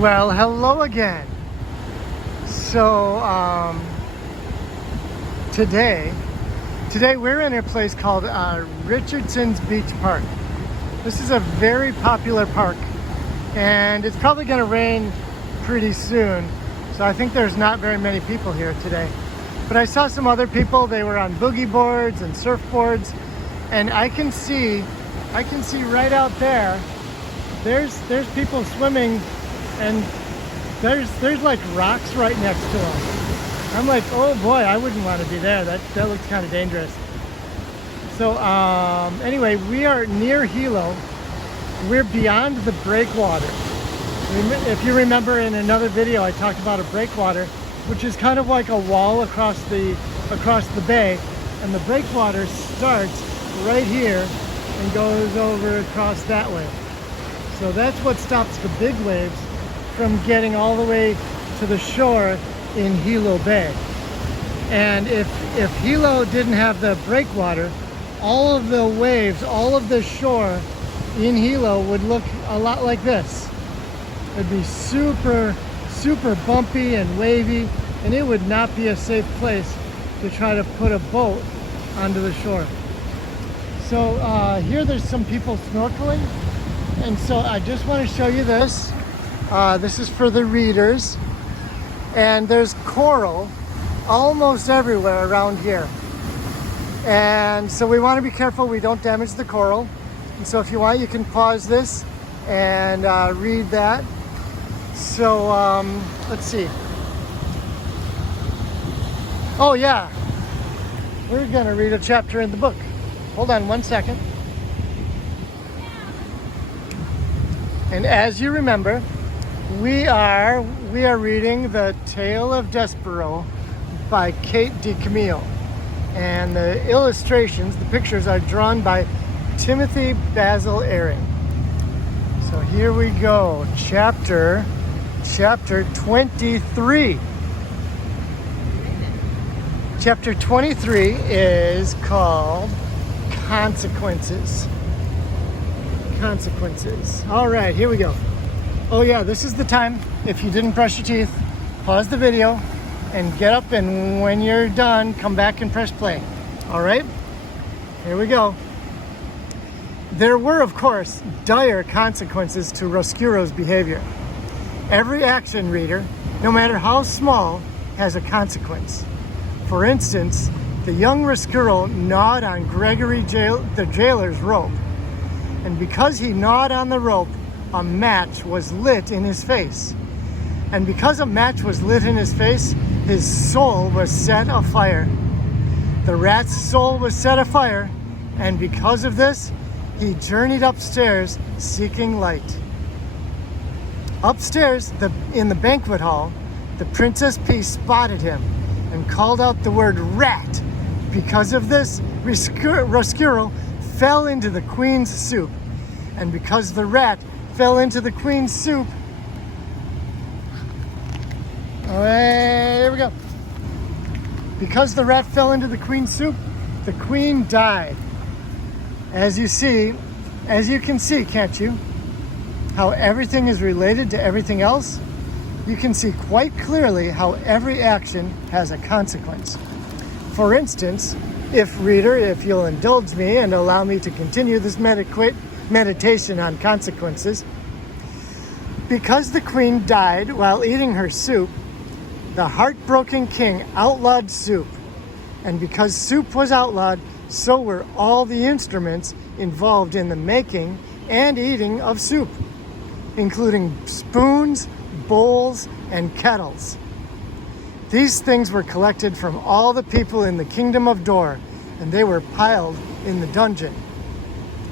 Well, hello again. So, today we're in a place called Richardson's Beach Park. This is a very popular park, and it's probably going to rain pretty soon. So I think there's not very many people here today. But I saw some other people. They were on boogie boards and surfboards, and I can see right out there. There's people swimming, and there's like rocks right next to them. I'm like, oh boy, I wouldn't want to be there. That looks kind of dangerous. So anyway, we are near Hilo. We're beyond the breakwater. If you remember in another video, I talked about a breakwater, which is kind of like a wall across the bay, and the breakwater starts right here and goes over across that way. So that's what stops the big waves from getting all the way to the shore in Hilo Bay. And if Hilo didn't have the breakwater, all of the waves, all of the shore in Hilo would look a lot like this. It'd be super bumpy and wavy, and it would not be a safe place to try to put a boat onto the shore. So here there's some people snorkeling, and so I just want to show you this. This is for the readers, and there's coral almost everywhere around here. And so we want to be careful we don't damage the coral. And so if you want, you can pause this and read that. So let's see. Oh yeah, we're gonna read a chapter in the book. Hold on one second. And as you remember, we are reading The Tale of Despero by Kate DiCamillo. And the illustrations, the pictures, are drawn by Timothy Basil Eyring. So here we go, chapter 23. Chapter 23 is called Consequences. Consequences. All right, here we go. Oh yeah, this is the time, if you didn't brush your teeth, pause the video and get up, and when you're done, come back and press play. All right, here we go. There were, of course, dire consequences to Roscuro's behavior. Every action, reader, no matter how small, has a consequence. For instance, the young Roscuro gnawed on Gregory the jailer's rope, and because he gnawed on the rope, a match was lit in his face. And because a match was lit in his face, his soul was set afire. The rat's soul was set afire, and because of this, he journeyed upstairs seeking light. Upstairs, in the banquet hall, the Princess Peace spotted him and called out the word rat. Because of this, Roscuro fell into the queen's soup. And because the rat fell into the queen's soup, here we go. Because the rat fell into the queen's soup, the queen died. As you can see, can't you? How everything is related to everything else? You can see quite clearly how every action has a consequence. For instance, if you'll indulge me and allow me to continue this meditation on consequences, because the queen died while eating her soup, the heartbroken king outlawed soup. And because soup was outlawed, so were all the instruments involved in the making and eating of soup, including spoons, bowls, and kettles. These things were collected from all the people in the kingdom of Dor, and they were piled in the dungeon.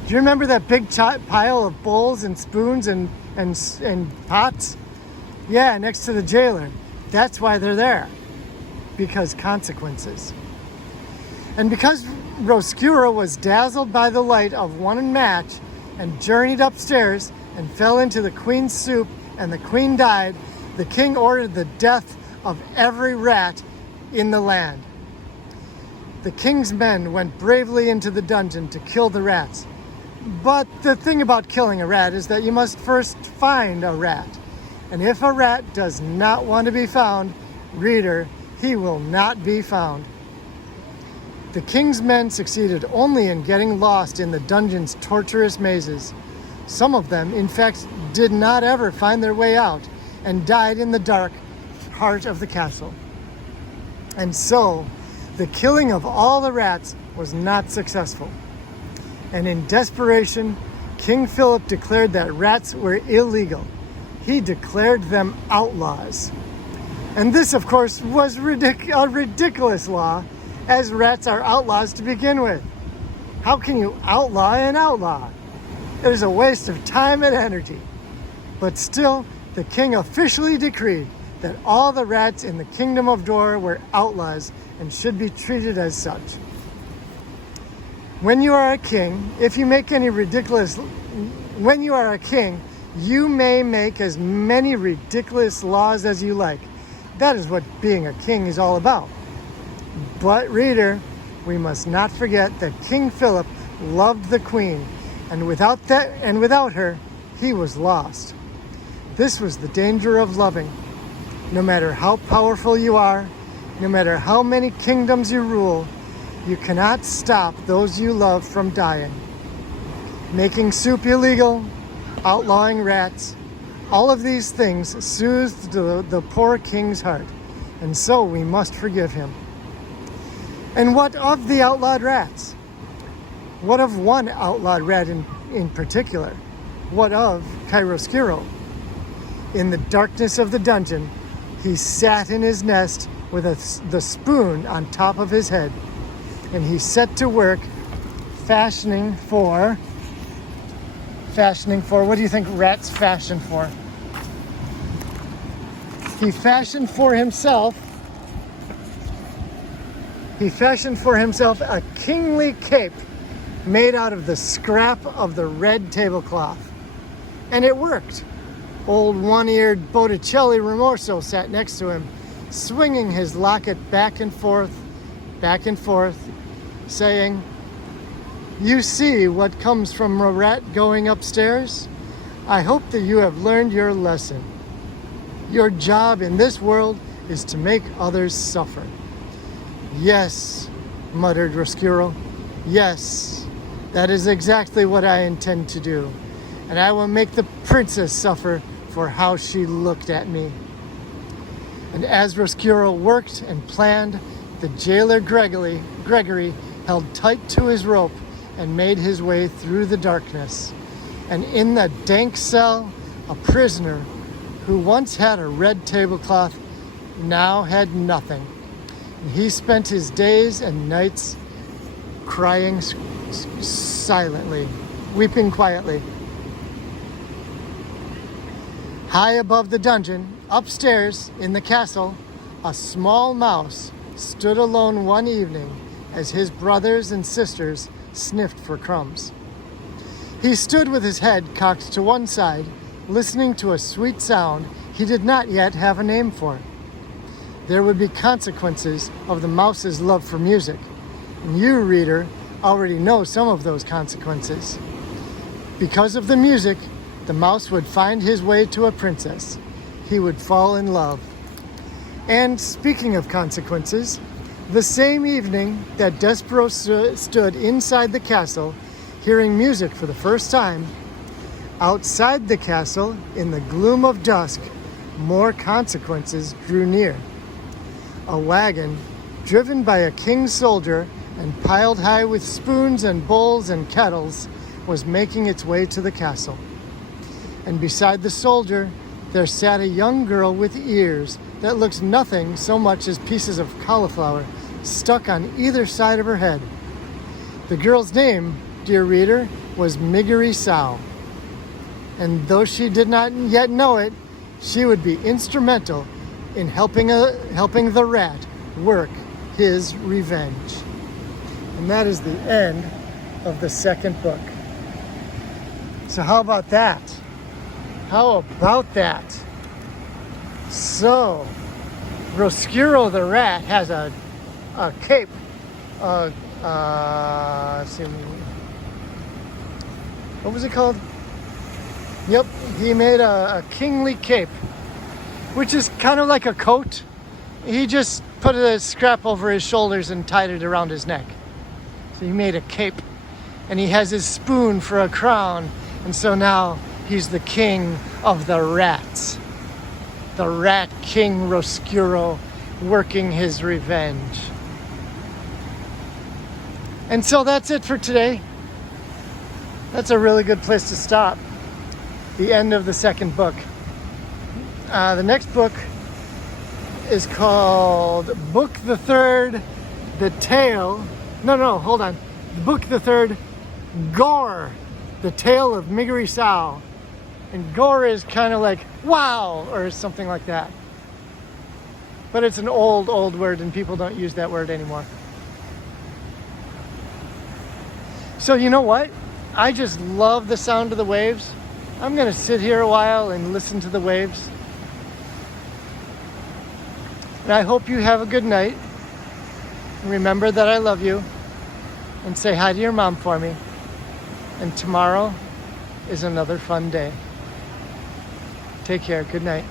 Do you remember that big pile of bowls and spoons and pots? Yeah, next to the jailer. That's why they're there, because consequences. And because Roscuro was dazzled by the light of one match and journeyed upstairs and fell into the queen's soup, and the queen died, the king ordered the death of every rat in the land. The king's men went bravely into the dungeon to kill the rats. But the thing about killing a rat is that you must first find a rat. And if a rat does not want to be found, reader, he will not be found. The king's men succeeded only in getting lost in the dungeon's torturous mazes. Some of them, in fact, did not ever find their way out and died in the dark heart of the castle. And so, the killing of all the rats was not successful. And in desperation, King Philip declared that rats were illegal. He declared them outlaws. And this, of course, was a ridiculous law, as rats are outlaws to begin with. How can you outlaw an outlaw? It is a waste of time and energy. But still, the king officially decreed that all the rats in the kingdom of Dor were outlaws and should be treated as such. When you are a king, you may make as many ridiculous laws as you like. That is what being a king is all about. But reader, we must not forget that King Philip loved the queen, and without her, he was lost. This was the danger of loving. No matter how powerful you are, no matter how many kingdoms you rule, you cannot stop those you love from dying. Making soup illegal, outlawing rats, all of these things soothed the poor king's heart, and so we must forgive him. And what of the outlawed rats? What of one outlawed rat in particular? What of Chiaroscuro? In the darkness of the dungeon, he sat in his nest with the spoon on top of his head, and he set to work fashioning for, what do you think rats fashion for? He fashioned for himself a kingly cape made out of the scrap of the red tablecloth. And it worked. Old one-eared Botticelli Rimorso sat next to him, swinging his locket back and forth, saying, "You see what comes from a rat going upstairs? I hope that you have learned your lesson. Your job in this world is to make others suffer." "Yes," muttered Roscuro. "Yes, that is exactly what I intend to do. And I will make the princess suffer for how she looked at me." And as Roscuro worked and planned, the jailer Gregory held tight to his rope and made his way through the darkness. And in the dank cell, a prisoner who once had a red tablecloth now had nothing. And he spent his days and nights crying silently, weeping quietly. High above the dungeon, upstairs in the castle, a small mouse stood alone one evening as his brothers and sisters sniffed for crumbs. He stood with his head cocked to one side, listening to a sweet sound he did not yet have a name for. There would be consequences of the mouse's love for music, and you, reader, already know some of those consequences. Because of the music, the mouse would find his way to a princess. He would fall in love. And speaking of consequences, the same evening that Despero stood inside the castle, hearing music for the first time, outside the castle, in the gloom of dusk, more consequences drew near. A wagon, driven by a king's soldier and piled high with spoons and bowls and kettles, was making its way to the castle. And beside the soldier, there sat a young girl with ears that looked nothing so much as pieces of cauliflower stuck on either side of her head. The girl's name, dear reader, was Miggery Sow. And though she did not yet know it, she would be instrumental in helping the rat work his revenge. And that is the end of the second book. So how about that? How about that? So, Roscuro the rat has a cape. Let's see, what was it called? Yep, he made a kingly cape which is kind of like a coat. He just put a scrap over his shoulders and tied it around his neck. So he made a cape. And he has his spoon for a crown. And so now he's the king of the rats. The Rat King Roscuro, working his revenge. And so that's it for today. That's a really good place to stop. The end of the second book. The next book is called Book the Third, The Tale. No, hold on. Book the Third, Gore, The Tale of Miggery Sow. And gore is kind of like wow or something like that. But it's an old word and people don't use that word anymore. So you know what? I just love the sound of the waves. I'm gonna sit here a while and listen to the waves. And I hope you have a good night. Remember that I love you. And say hi to your mom for me. And tomorrow is another fun day. Take care. Good night.